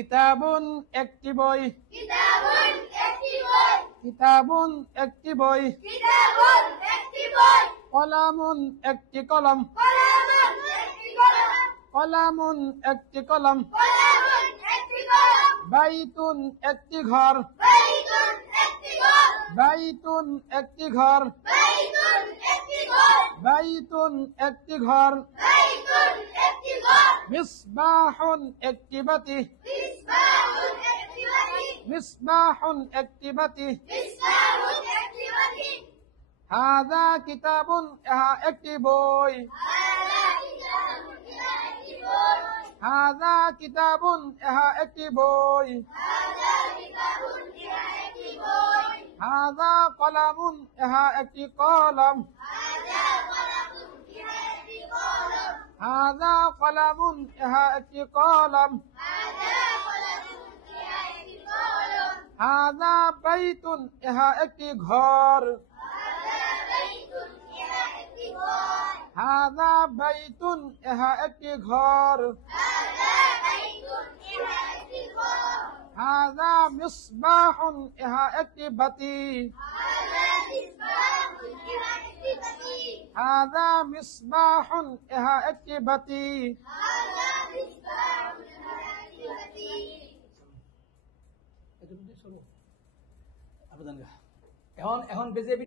কিতাবুন একটি বই, কিতাবুন একটি বই, কিতাবুন একটি বই, কিতাবুন একটি বই, কলামুন একটি কলম, কলামুন একটি কলম, কলামুন একটি কলম, কলামুন একটি কলম, বাইতুন একটি ঘর, বাইতুন একটি ঘর, বাইতুন একটি ঘর, বাইতুন একটি ঘর, বাইতুন একটি ঘর, বাইতুন একটি ঘর, মিসবাহুন একটি বাতি, মিসবাহুন একটি বাতি, মিসবাহুন একটি বাতি, মিসবাহুন একটি বাতি, হাযা কিতাবুন ইহা একটি বই, হাযা কিতাবুন একটি বই, হাযা কিতাবুন ইহা একটি বই, হাযা কিতাবুন একটি বই, হাযা কলামুন ইহা একটি কলম, হাযা কলামুন একটি কলম, হাযা কলামুন ইহা একটি কলম, হাযা কলামুন একটি কলম, হাযা বাইতুন ইহা একটি ঘর, হাযা বাইতুন একটি ঘর, হাযা বাইতুন ইহা একটি ঘর, হাযা বাইতুন একটি ঘর, হাযা মিসবাহুন ইহা একটি বাতি, হাযা মিসবাহুন একটি বাতি, হাযা মিসবাহুন ইহা একটি বাতি। হাযা মিসবাহুন একটি বাতি। এখন এখন বেজে